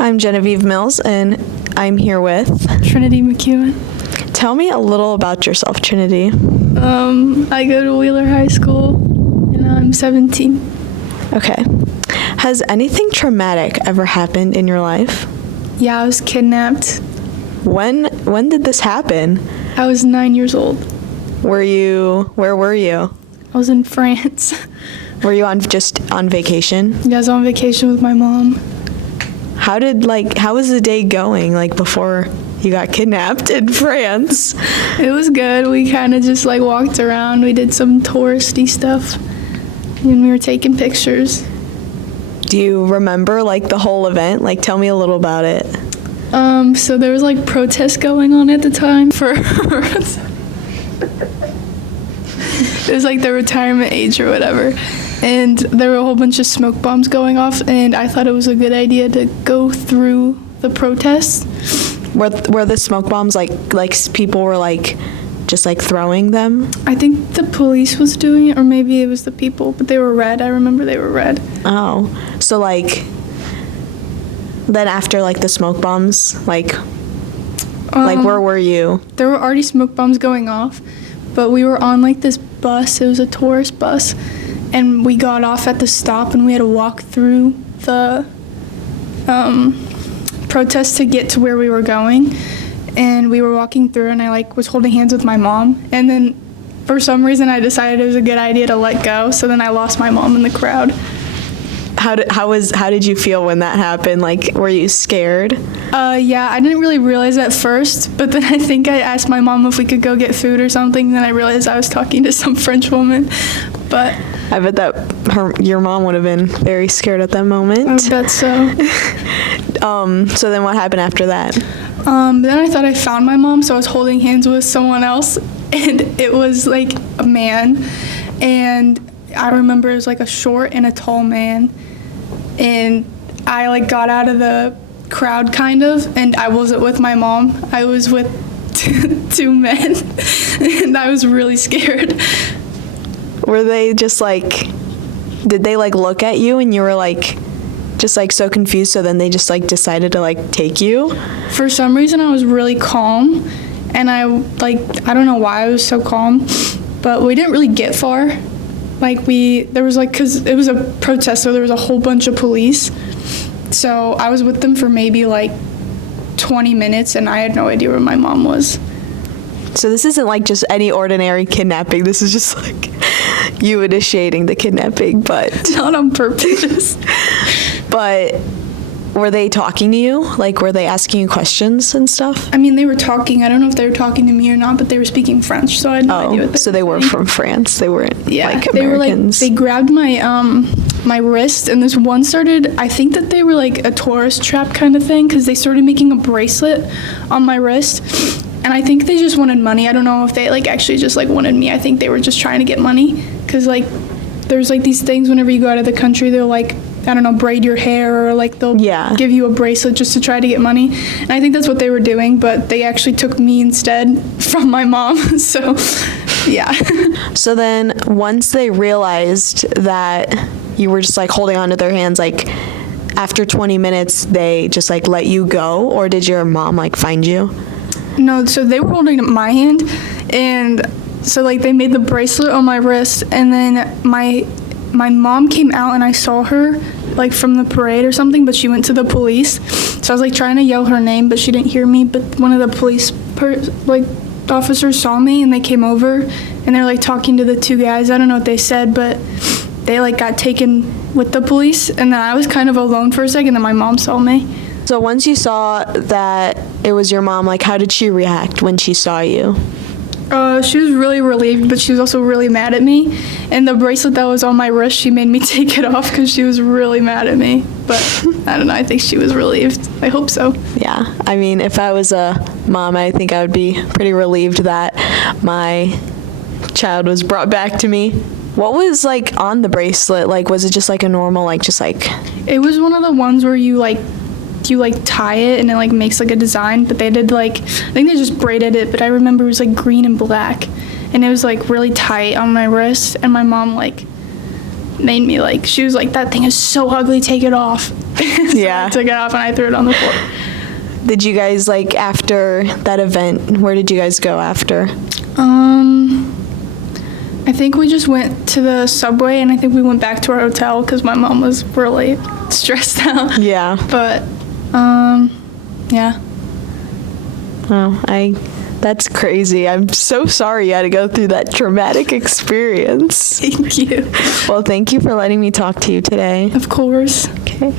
I'm Genevieve Mills, and I'm here with Trinity McEwan. Tell me a little about yourself, Trinity. I go to Wheeler High School, and I'm 17. Okay. Has anything traumatic ever happened in your life? Yeah, I was kidnapped. When did this happen? I was 9 years old. Where were you? I was in France. Were you on vacation? Yeah, I was on vacation with my mom. How was the day going, before you got kidnapped in France? It was good. We kind of just walked around. We did some touristy stuff, and we were taking pictures. Do you remember the whole event? Tell me a little about it. So there was protests going on at the time for it was the retirement age or whatever. And there were a whole bunch of smoke bombs going off, and I thought it was a good idea to go through the protests. Were the smoke bombs people were just throwing them? I think the police was doing it, or maybe it was the people, but they were red. I remember they were red. Oh, so then after the smoke bombs, where were you? There were already smoke bombs going off, but we were on this bus. It was a tourist bus, and we got off at the stop, and we had to walk through the protest to get to where we were going. And we were walking through, and I was holding hands with my mom, and then for some reason I decided it was a good idea to let go, so then I lost my mom in the crowd. How did you feel when that happened? Were you scared? Yeah, I didn't really realize at first, but then I think I asked my mom if we could go get food or something, then I realized I was talking to some French woman. But I bet that your mom would have been very scared at that moment. I bet so. So then what happened after that? Then I thought I found my mom, so I was holding hands with someone else, and it was a man, and I remember it was a short and a tall man, and I got out of the crowd kind of, and I wasn't with my mom. I was with two men, and I was really scared. Were they just did they look at you and you were just so confused, so then they just decided to take you? For some reason I was really calm, and I don't know why I was so calm, but we didn't really get far. There was because it was a protest, so there was a whole bunch of police, so I was with them for maybe 20 minutes, and I had no idea where my mom was. So this isn't just any ordinary kidnapping. This is just you initiating the kidnapping, but not on purpose. But were they talking to you? Were they asking you questions and stuff? I mean, they were talking. I don't know if they were talking to me or not, but they were speaking French, so I had no idea what so they were from France. They weren't They Americans. they grabbed my my wrist, and this one started, I think that they were a tourist trap kind of thing, because they started making a bracelet on my wrist, and I think they just wanted money. I don't know if they actually just wanted me. I think they were just trying to get money, because there's these things whenever you go out of the country, they'll I don't know, braid your hair, or they'll give you a bracelet just to try to get money. And I think that's what they were doing, but they actually took me instead from my mom. So, yeah. So then once they realized that you were just holding onto their hands, after 20 minutes, they just let you go, or did your mom find you? No, so they were holding my hand, and so they made the bracelet on my wrist, and then my mom came out, and I saw her from the parade or something, but she went to the police. So I was trying to yell her name, but she didn't hear me. But one of the police officers saw me, and they came over, and they're talking to the two guys. I don't know what they said, but they got taken with the police, and then I was kind of alone for a second, and my mom saw me. So once you saw that it was your mom, how did she react when she saw you? She was really relieved, but she was also really mad at me. And the bracelet that was on my wrist, she made me take it off because she was really mad at me. But I don't know, I think she was relieved. I hope so. Yeah, I mean, if I was a mom, I think I would be pretty relieved that my child was brought back to me. What was on the bracelet? Was it just a normal, It was one of the ones where you tie it, and it makes a design, but they did I think they just braided it, but I remember it was green and black, and it was really tight on my wrist, and my mom made me she was that thing is so ugly, take it off. So Yeah. I took it off and I threw it on the floor. Did you guys, like, after that event, where did you guys go after? I think we just went to the subway, and I think we went back to our hotel because my mom was really stressed out. Yeah. But, yeah. Oh, that's crazy. I'm so sorry you had to go through that traumatic experience. Thank you. Well, thank you for letting me talk to you today. Of course. Okay.